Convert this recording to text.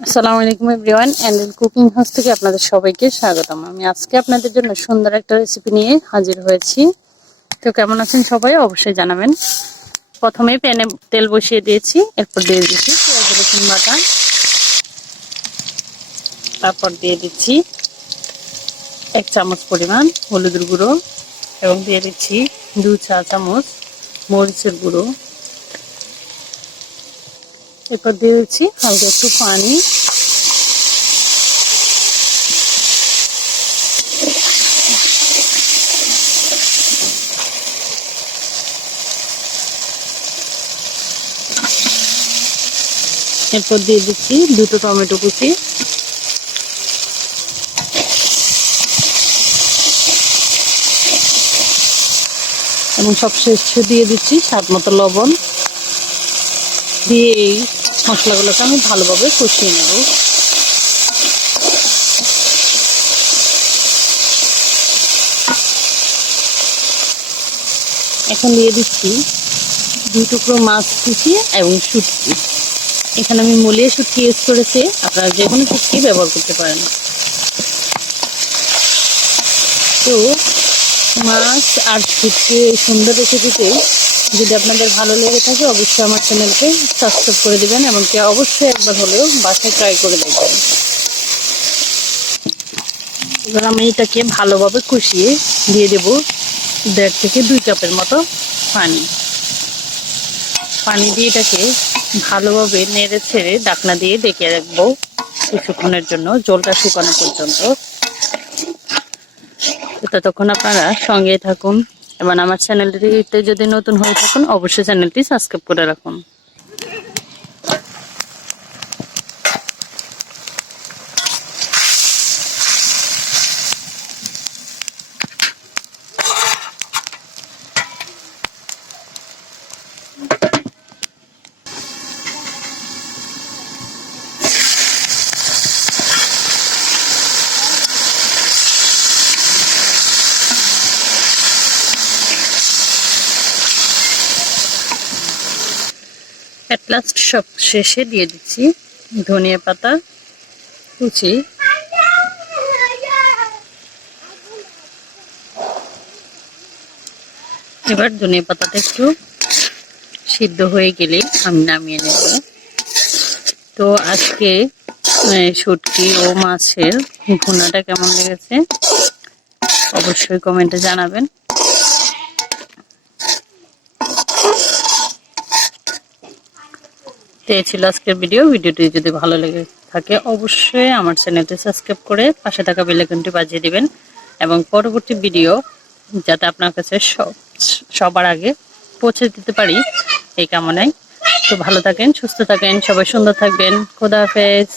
আসসালামু আলাইকুম everyone অ্যান্ডেল cooking house থেকে আপনাদের সবাইকে স্বাগতম। আমি আজকে আপনাদের জন্য সুন্দর একটা রেসিপি নিয়ে হাজির হয়েছি। তো কেমন আছেন সবাই অবশ্যই জানাবেন। প্রথমে প্যানে তেল বসিয়ে দিয়েছি, এরপর দিয়ে দিচ্ছি পেঁয়াজ, রসুন বাটা। তারপর দিয়ে দিচ্ছি এক চামচ পরিমাণ হলুদের গুঁড়ো এবং দিয়ে দিচ্ছি দু চা চামচ মরিচের গুঁড়ো। এরপর দিয়ে দিচ্ছি হালকা একটু পানি। এরপর দিয়ে দিচ্ছি দুটো টমেটো কুচি। এবং সবশেষে দিয়ে দিচ্ছি স্বাদ মতো লবণ। দিয়ে এই মশলাগুলোকে আমি ভালোভাবে কষিয়ে নেব। এখন দিয়ে দিচ্ছি দুই টুকরো মাছ কুচি এবং শুটকি। এখানে আমি মলিয়ে শুটকি ইউজ করেছি, আপনারা যে কোনো শুটকি ব্যবহার করতে পারেন। তো মাছ আর শুটকি সুন্দর রেসিপিতে যদি আপনাদের ভালো লেগে থাকে, অবশ্যই আমার চ্যানেলকে সাবস্ক্রাইব করে দিবেন, এমনকি অবশ্যই একবার হলেও বাসায় ট্রাই করে দেখবেন। এবার আমি এটাকে ভালোভাবে কষিয়ে দিয়ে দেব দেড় থেকে দুই কাপের মতো পানি। পানি দিয়ে এটাকে ভালোভাবে নেড়ে ছেড়ে ডাকনা দিয়ে ডেকে রাখব কিছুক্ষণের জন্য, জলটা শুকানো পর্যন্ত। ততক্ষণ আপনারা সঙ্গে থাকুন এবং আমার চ্যানেলটিতে যদি নতুন হয়ে থাকুন অবশ্যই চ্যানেলটি সাবস্ক্রাইব করে রাখুন। অ্যাট লাস্ট সব শেষে দিয়ে দিচ্ছি ধনিয়া পাতা, কুচি। এবার ধনিয়া পাতাটা একটু সিদ্ধ হয়ে গেলে আমি নামিয়ে নেব। তো আজকে শুটকি ও মাছের ভুনাটা কেমন লেগেছে অবশ্যই কমেন্টে জানাবেন। তো এই ছিল আজকের ভিডিও ভিডিওটি যদি ভালো লেগে থাকে, অবশ্যই আমার চ্যানেলটি সাবস্ক্রাইব করে পাশে থাকা বেলাইকনটি বাজিয়ে দিবেন এবং পরবর্তী ভিডিও যাতে আপনার কাছে সবার আগে পৌঁছে দিতে পারি এই কামনায়। তো ভালো থাকেন, সুস্থ থাকেন, সবাই সুন্দর থাকবেন। খোদা হাফেজ।